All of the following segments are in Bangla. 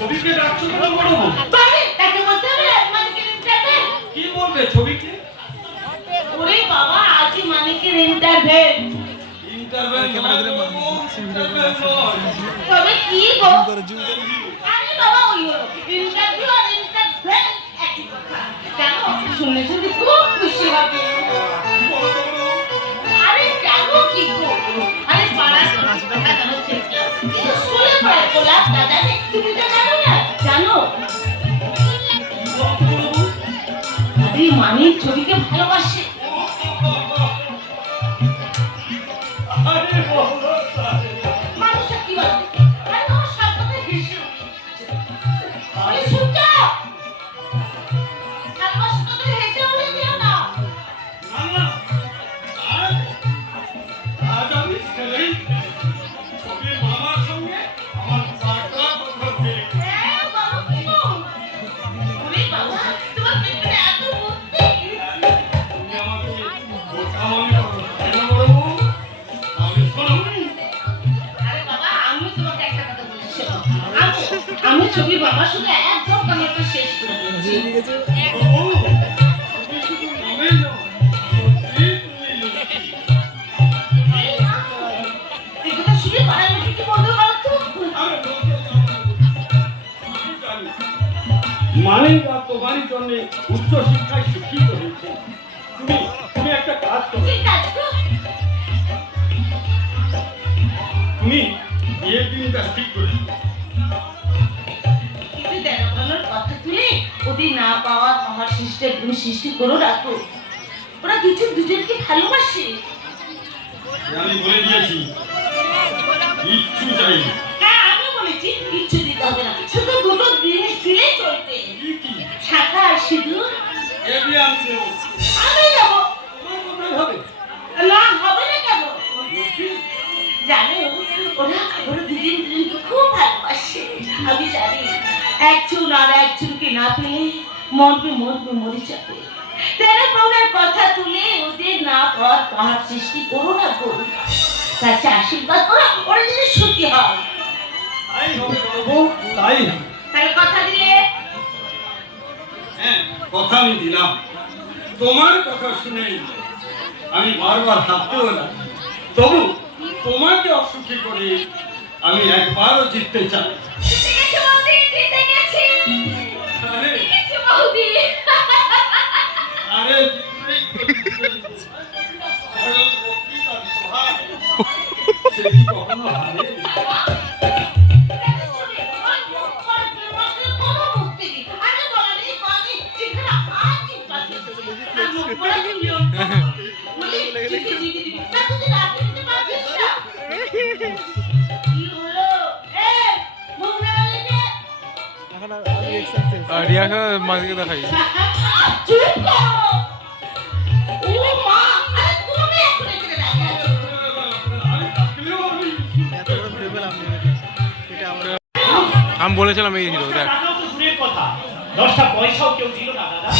ছবিকে ডাকছো কেন বড় বউ? বাড়ি তাকে বলতে হবে মানিকের ইন্টারভেন। কি বলবে ছবিকে? ওরে বাবা আজই মানিকের ইন্টারভেন। ইন্টারভেন ক্যামেরা ধরে তবে কি গো? আরে বাবা ওই হলো ইন্টারভিউ আর ইন্টারভেন একই কথা। কেন শুনলে শুনলে খুব খুশি হবে। আরে কেন কি গো? আরে পাড়ার কথা জানো ঠিক কিন্তু স্কুলে পড়ার ক্লাস দাদা তুমি তো জানো না জানো? আরে মানিক ছবিকে ভালোবাসে। আরে বড় মানুষটা কি বলে? আরে আমার সাথে হেসে উঠছে। আরে শুনছো? আমার সাথে হেসে উঠে দিও না। না আজ আমি ছেলেই ছবির মামার সঙ্গে আমার পাকা কথা বলে বাবা কি গো? ওরে বাবা তোমার পেটে এত বুদ্ধি। তুমি আমাকে বোকা মনে করো কেন বড় বউ? আমি শোনো আরে বাবা আমি তোমাকে একটা কথা বলছি আমি ছবি বাবার সাথে একদম কানেক্ট শেষ করে দিয়েছি। বউ, তুমি শুধু নামেই নও, সত্যি তুমি লক্ষ্মী। এই কথা শুনে পাড়ার লোকে কি বলবে বলো তো? আরে লোকে আমি জানি মানিক আর তোমারই জন্য উচ্চ শিক্ষায় শিক্ষিত হয়েছে। তুমি তুমি একটা কাজ করো, কি কাজ গো? তুমি বিয়ের দিনটা ঠিক করে দিও। কিন্তু দেখানোর কথা তুলে ওদের না পাওয়ার পাওয়ার সিস্টেম তুমি সৃষ্টি করো রাখো। ওরা দুজনকে ভালোবাসে। আমি বলে দিয়েছি কিচ্ছু চাই না। হ্যাঁ আমি বলেছি কিচ্ছু দিতে হবে না শুধু দুটো জিনিস দিলেই চলবে। কি শাখা আর সিঁদুর। এ বিয়ে আমি দেবো। আমি যাবো। তোমার কোথায় হবে? না হবে না কেন? লক্ষ্মী, জানো ওরা দুজনকে খুব ভালোবাসে। আমি জানি একজন আর একজনকে না পেলে মরবে মরে যাবে। তেরে কথা তুলে ওদের না পাওয়ার পাহাড় সৃষ্টি করো না করো তাকে আশীর্বাদ করো ওরা যেন সুখী হয়। তাই হবে বড় বউ, তাই হবে। তাহলে কথা দিলে? হ্যাঁ কথা আমি দিলাম। তোমার কথা শুনে আমি বারবার হাঁটতেও না, তবু তোমাকে অসুখী করে আমি একবারও জিততে চাই। জিতে গেছে বৌদি, জিতে গেছি। আরে জিতে গেছে বৌদি। আরে আরে লক্ষ্মী তার স্বভাব, সে কি কখনো হারে? রিয়াকে মাঝে দেখাই চুপ করো। ও মা আরে তুমি এখানে দাঁড়িয়ে আছো। আমি বলেছিলাম এই হিরো দেখ টাকাও তো দূরের কথা 10টা পয়সাও কেউ দিল না দাদা।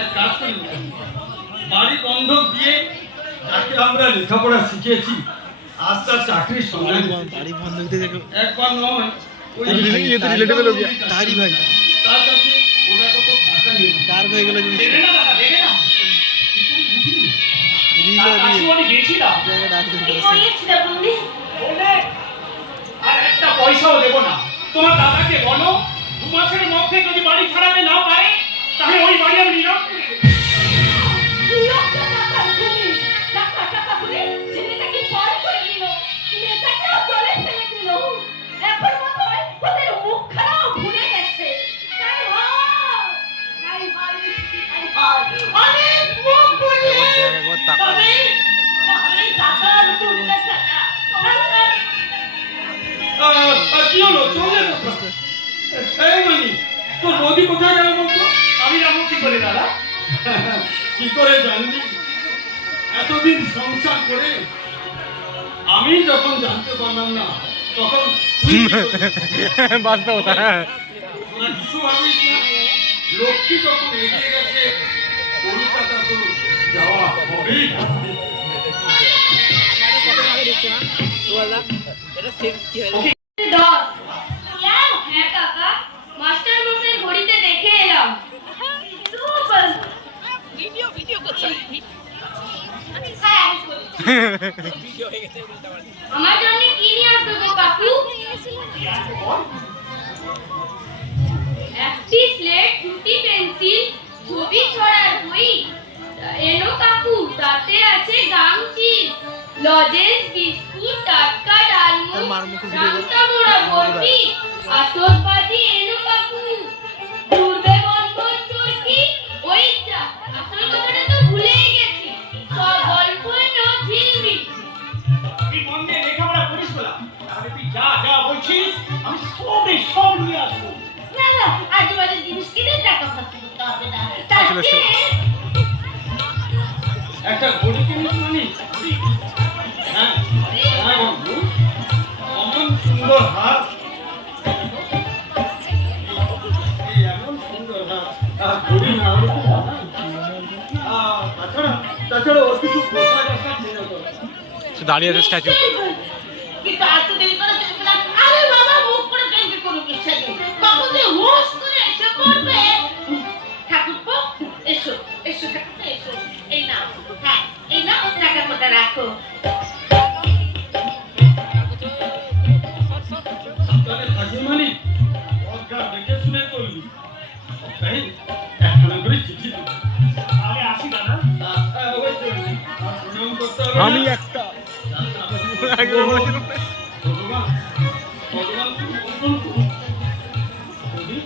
এক কাজ করি, বাড়ি বন্ধক দিয়ে যাকে আমরা লেখাপড়া শিখেছি আজ তার চাকরির সন্ধান বাড়ি বন্ধক দিয়ে দেখো একবার নয় ওই ये तो relatable हो गया। तारी भाई তার কাছে ওটা কত টাকা নিয়ে कार হয়ে গেল জিনিস দেবে না দাদা দেবে না। রিল তার রিল কাছেও আমি গেছিলাম জায়গা ডাক দিতে কি পারছে বলেছিল বন্ধু? বলে আর একটা পয়সাও দেবো না। তোমার দাদাকে বলো 2 মাসের মধ্যে যদি বাড়ি ছাড়াতে না পারে তাহলে ওই বাড়ি আমি নিলাম করে দেবো। লক্ষ টাকা তুমি টাকা বলে ছেলেটাকে পরে করে দিল মেয়েটাকেও জলে ফেলে দিল। এখন মনে হয় ওদের মুখখানাও ভুলে গেছে। তাই হয় অনেক মুখ ভুলে একবার তাকাও। তবে টাকার তুলতে টাকা কি হলো চলে এই মানি তোর নদী কোথায় গেল বলতো? আমি যাবো কি করে দাদা? কি করে জানবি? এতদিন সংসার করে আমি যখন জানতে পারলাম না তখন বাস্তব তোরা কিছু ভাবিস না, লক্ষ্মী যখন এগিয়ে গেছে কলকাতা তো যাওয়া হবেই। দশ আমার জন্য কি নিয়ে আসবে গো কাকু? একটি স্লেট, দুটি পেন্সিল, ছবি ছড়ার বই। এনো কাকু, তাতে আছে গাম চিজ, লজেন্স, বিস্কুট, টাটকা ডালমুখ, রামতা মোড়া বরফি, আতশবাজি। এনো কাকু, পূর্বে বনবন চরকি। ওই যা, আসল কথাটা তো ভুলেই গেছি। গল্প নো ঝিলমিল। তুই মন দিয়ে লেখাপড়া করিস বলা, তাহলে তুই যা যা বলছিস আমি সব নিয়ে আসবো। না না, আজেবাজে জিনিস কিনে টাকা খরচ করতে হবে না। তাতে একটা ঘড়ি কিনিস মানে? হ্যাঁ হ্যাঁ বন্ধু, অমন সুন্দর হাত, এই এমন সুন্দর হাত, আর ঘড়ি না হলে তো হয় না। তাছাড়া ওর কিছু পোশাক আশাক চেনা দরকার। সে দাঁড়িয়ে আছে স্ট্যাচু। কিন্তু আর তো দেরি করে চলবে না। আরে বাবা, মুখ করে কেন্দ্র করুক ইচ্ছা নেই। কখন যে হোস করে এসে পড়বে। ঠাকুরপো, এসো এসো ঠাকুরপো, এসো। এই নাও, হ্যাঁ এই নাও, টাকা কোটা রাখো। সাবধানে থাকিস মানে অজ্ঞান দেখে শুনে চলবি। তাই একখানা করে চিঠি দিবি। তাহলে আসি দাদা। ওই চলবি, আর প্রণাম করতে হবে না। আমি একটা ভগবান ভগবান তুমি মঙ্গল করুন। বুঝি?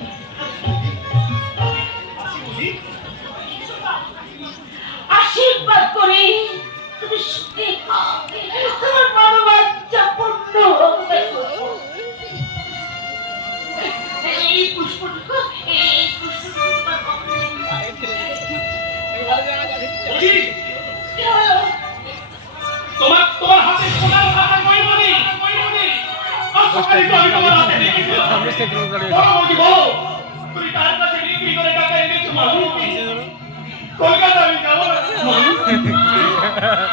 আসি বুঝি? আশীর্বাদ করে তুমি সুখে খাও, তোমার মনোবাঞ্ছা পূর্ণ হবে। এই পুষ্পটুকু, এই পুষ্পটুকু তোমার কপালে বুঝি? কি হলো? তোমার হাতে সোনার টাকা ময়মনি। আর সকালে তো আমি তোমার হাতে দেখেছিলাম। সামনে স্ট্যাচু দাঁড়িয়ে বলো বৌদি, বলো, তুমি কার কাছে বিক্রি করে টাকা এনেছো? কলকাতা আমি যাবো না।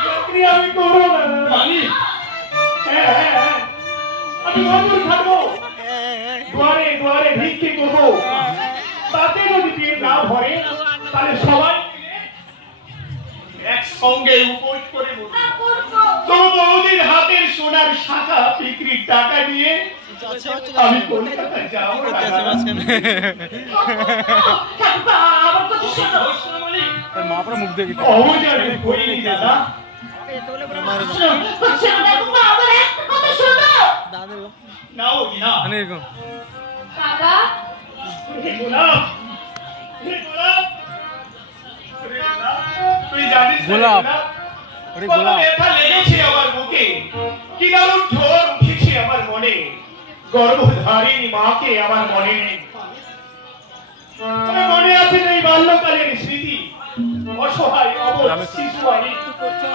চাকরি আমি করবো না। মানি হ্যাঁ, আমি মজুর খাটবো, দুয়ারে দুয়ারে ভিক্ষে করবো। তাতে যদি পেট না ভরে তাহলে সবাই মিলে একসঙ্গে উপোস করে বসবো। তো বৌদির হাতের সোনার শাখা বিক্রির টাকা নিয়ে আমি কলকাতা যাবো না। ঠাকুরপো, আমার কথা শোনো। তার মা পরে মুখ দেখি অবজারে করিনি দাদা। শোনো, শোনো ঠাকুরপো, আমার একটা কথা শোনো। না বৌদি না। মানে এরকম কাকা, হে গোলাপ, হে গোলাপ, রে গোলাপ, তুই জানিস না রে গোলাপ। গোলাপ, ওরে কত গোলাপ। ব্যথা লেগেছে আমার বুকে, কি দারুণ ঝড় উঠেছে আমার মনে, গর্ভধারিণী মাকে আমার মনে নেই। আমার মনে আছে এই বাল্যকালের স্মৃতি, অসহায় অবশ শিশু আমি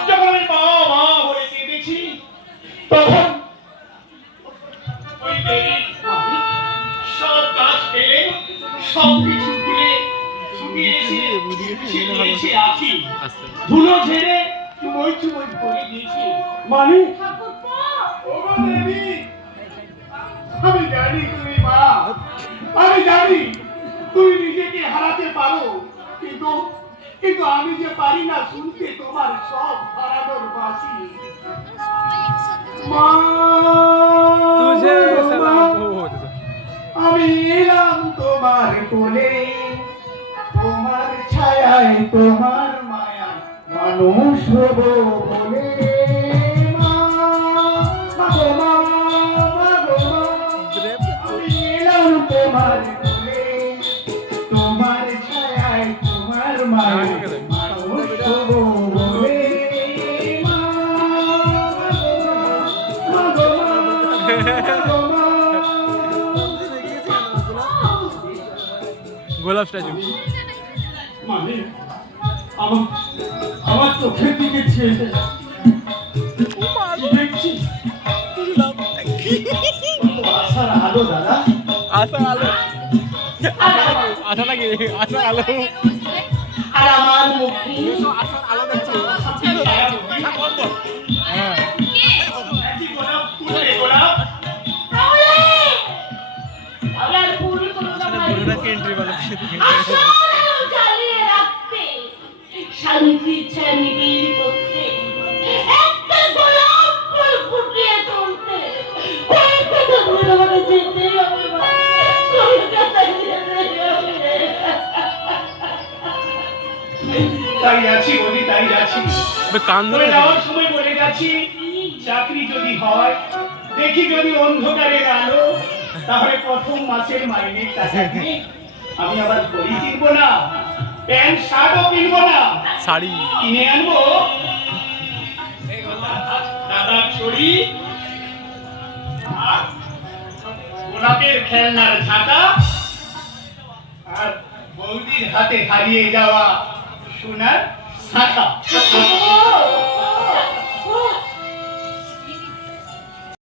যখন আমি মা মা বলে কেঁদেছি, তখন ওই দেবী সব কাজ ফেলে সব কিছু ভুলে শুকিয়ে এসে আছি, ধুলো ঝেড়ে চুমোই চুমোই ভরে দিয়েছি। মানে ওগো দেবী, আমি জানি তুমি মা, আমি জানি তুমি নিজেকে হারাতে পারো, কিন্তু কিন্তু আমি যে পারি না শুনতে তোমার সব হারানোর বাসি। মা, তুঝে মা, সালাম ও আমি এলাম তোমার কোলে, তোমার ছায়ায় তোমার মায়া মানুষ হব বলে। মা, মা গো মা, মা গো মা, আমি এলাম তোমার কোলে, তোমার ছায়ায় তোমার মায়া মানুষ হব বলে। মা, মা গো মা, মা গো মা। গোলাপ স্ট্যাচু। মানে আমার চোখের দিকে চেয়ে দেখছি আশার আলো দাদা। আশা আলো, আশা নাকি আশা আলো, আর আমার মুখে আশার আলো দেখছো। হ্যাঁ আর ভুল করো না ভাই। এন্ট্রি বালা আশা জ্বালিয়ে রাখতে, শান্তির ছায়া নিবিড় করতে, একটা তাই যাচ্ছি বলি, তাই যাচ্ছি। কান ধরে তবে যাওয়ার সময় বলে যাচ্ছি, চাকরি যদি হয়, দেখি যদি অন্ধকারের আলো, তাহলে প্রথম মাসের মাইনের টাকা দিয়ে আমি আবার ঘড়ি কিনবো না, প্যান্ট শার্টও কিনবো না, শাড়ি কিনে আনবো দাদার ছড়ি আর গোলাপের খেলনার ঝাঁটা আর বৌদির হাতে হারিয়ে যাওয়া সোনার শাখা।